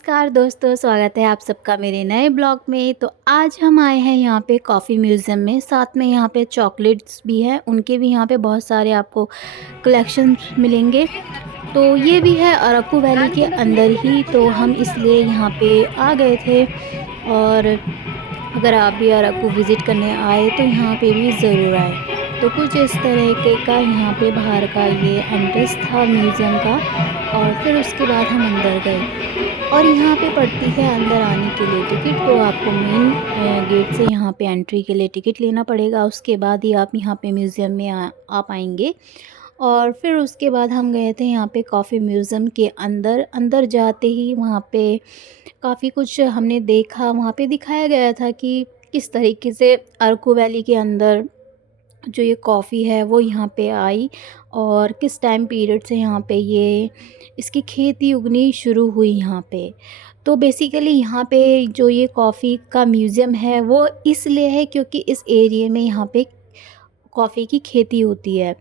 नमस्कार दोस्तों, स्वागत है आप सबका मेरे नए ब्लॉग में। तो आज हम आए हैं यहाँ पे कॉफ़ी म्यूज़ियम में, साथ में यहाँ पे चॉकलेट्स भी हैं, उनके भी यहाँ पे बहुत सारे आपको कलेक्शंस मिलेंगे। तो ये भी है अराकू वैली के अंदर ही, तो हम इसलिए यहाँ पे आ गए थे। और अगर आप भी अराकू विज़िट करने आए तो यहाँ पे भी ज़रूर आए। तो कुछ इस तरह के का यहाँ पे बाहर का ये एंट्रेंस था म्यूज़ियम का, और फिर उसके बाद हम अंदर गए। और यहाँ पे पड़ती है अंदर आने के लिए टिकट, तो आपको मेन गेट से यहाँ पे एंट्री के लिए टिकट लेना पड़ेगा। उसके बाद ही आप यहाँ पे म्यूज़ियम में आ पाएंगे। और फिर उसके बाद हम गए थे यहाँ पे कॉफ़ी म्यूज़ियम के अंदर। अंदर जाते ही वहाँ पे काफ़ी कुछ हमने देखा। वहाँ पे दिखाया गया था कि किस तरीके से अरकू वैली के अंदर जो ये कॉफ़ी है वो यहाँ पे आई, और किस टाइम पीरियड से यहाँ पे ये इसकी खेती उगनी शुरू हुई यहाँ पे। तो बेसिकली यहाँ पे जो ये कॉफ़ी का म्यूज़ियम है वो इसलिए है क्योंकि इस एरिया में यहाँ पे कॉफ़ी की खेती होती है।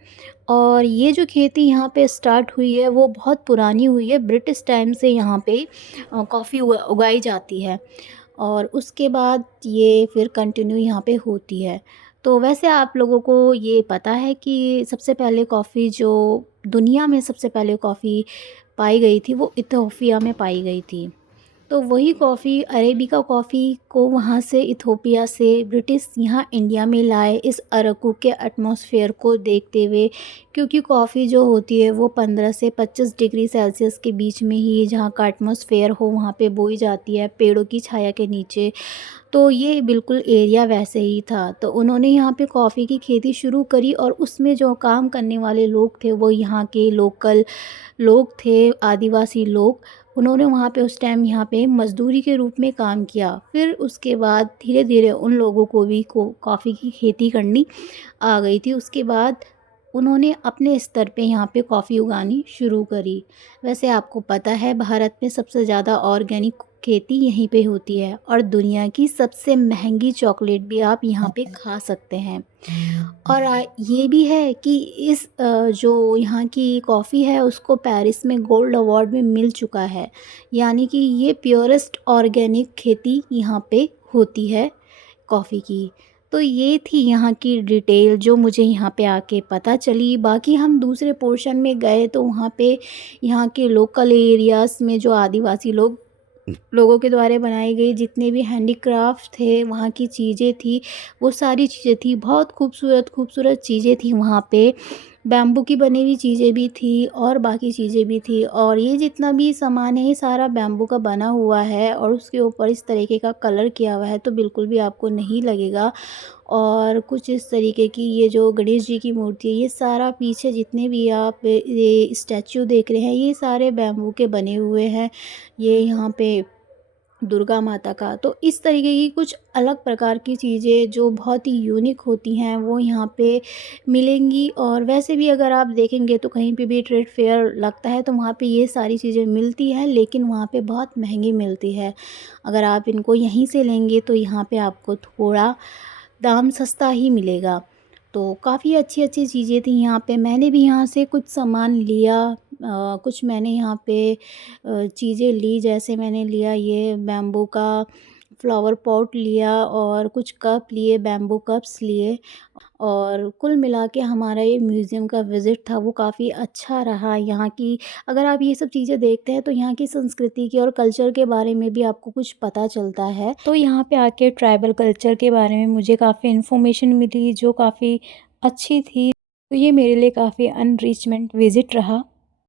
और ये जो खेती यहाँ पे स्टार्ट हुई है वो बहुत पुरानी हुई है। ब्रिटिश टाइम से यहाँ पे कॉफ़ी उगाई जाती है, और उसके बाद ये फिर कंटिन्यू यहाँ पे होती है। तो वैसे आप लोगों को ये पता है कि सबसे पहले कॉफ़ी जो दुनिया में सबसे पहले कॉफ़ी पाई गई थी वो इथियोपिया में पाई गई थी। तो वही कॉफ़ी अरेबिका कॉफ़ी को वहाँ से इथियोपिया से ब्रिटिश यहाँ इंडिया में लाए इस अराकू के एटमॉस्फेयर को देखते हुए, क्योंकि कॉफ़ी जो होती है वो 15 से 25 डिग्री सेल्सियस के बीच में ही जहाँ का एटमॉस्फेयर हो वहाँ पे बोई जाती है पेड़ों की छाया के नीचे। तो ये बिल्कुल एरिया वैसे ही था, तो उन्होंने यहाँ पे कॉफ़ी की खेती शुरू करी, और उसमें जो काम करने वाले लोग थे वो यहाँ के लोकल लोग थे, आदिवासी लोग। उन्होंने वहाँ पे उस टाइम यहाँ पे मज़दूरी के रूप में काम किया। फिर उसके बाद धीरे-धीरे उन लोगों को भी कॉफ़ी की खेती करनी आ गई थी। उसके बाद उन्होंने अपने स्तर पे यहाँ पे कॉफ़ी उगानी शुरू करी। वैसे आपको पता है भारत में सबसे ज़्यादा ऑर्गेनिक खेती यहीं पे होती है, और दुनिया की सबसे महंगी चॉकलेट भी आप यहाँ पे खा सकते हैं। और ये भी है कि इस जो यहाँ की कॉफ़ी है उसको पेरिस में गोल्ड अवार्ड भी मिल चुका है। यानी कि ये प्योरेस्ट ऑर्गेनिक खेती यहाँ पे होती है कॉफ़ी की। तो ये थी यहाँ की डिटेल जो मुझे यहाँ पे आके पता चली। बाकी हम दूसरे पोर्शन में गए तो वहाँ पे यहाँ के लोकल एरियाज़ में जो आदिवासी लोगों के द्वारा बनाई गई जितने भी हैंडीक्राफ्ट थे, वहाँ की चीज़ें थी, वो सारी चीज़ें थी। बहुत खूबसूरत खूबसूरत चीज़ें थी वहाँ पे। बैम्बू की बनी हुई चीज़ें भी थी और बाकी चीज़ें भी थी, और ये जितना भी सामान है ये सारा बैम्बू का बना हुआ है, और उसके ऊपर इस तरीके का कलर किया हुआ है, तो बिल्कुल भी आपको नहीं लगेगा। और कुछ इस तरीके की ये जो गणेश जी की मूर्ति है, ये सारा पीछे जितने भी आप ये स्टैचू देख रहे हैं ये सारे बैम्बू के बने हुए हैं। ये यहाँ पे दुर्गा माता का, तो इस तरीके की कुछ अलग प्रकार की चीज़ें जो बहुत ही यूनिक होती हैं वो यहाँ पे मिलेंगी। और वैसे भी अगर आप देखेंगे तो कहीं पे भी ट्रेड फेयर लगता है तो वहाँ पे ये सारी चीज़ें मिलती हैं, लेकिन वहाँ पे बहुत महंगी मिलती है। अगर आप इनको यहीं से लेंगे तो यहाँ पे आपको थोड़ा दाम सस्ता ही मिलेगा। तो काफ़ी अच्छी-अच्छी चीज़ें थी यहाँ पे। मैंने भी यहाँ से कुछ सामान लिया। कुछ मैंने यहाँ पे चीज़ें ली, जैसे मैंने लिया ये बैम्बू का फ्लावर पॉट लिया, और कुछ कप लिए, बैम्बू कप्स लिए। और कुल मिला के हमारा ये म्यूज़ियम का विज़िट था वो काफ़ी अच्छा रहा। यहाँ की अगर आप ये सब चीज़ें देखते हैं तो यहाँ की संस्कृति की और कल्चर के बारे में भी आपको कुछ पता चलता है। तो यहाँ पे आके ट्राइबल कल्चर के बारे में मुझे काफ़ी इन्फॉर्मेशन मिली जो काफ़ी अच्छी थी। तो ये मेरे लिए काफ़ी अनरिचमेंट विज़िट रहा।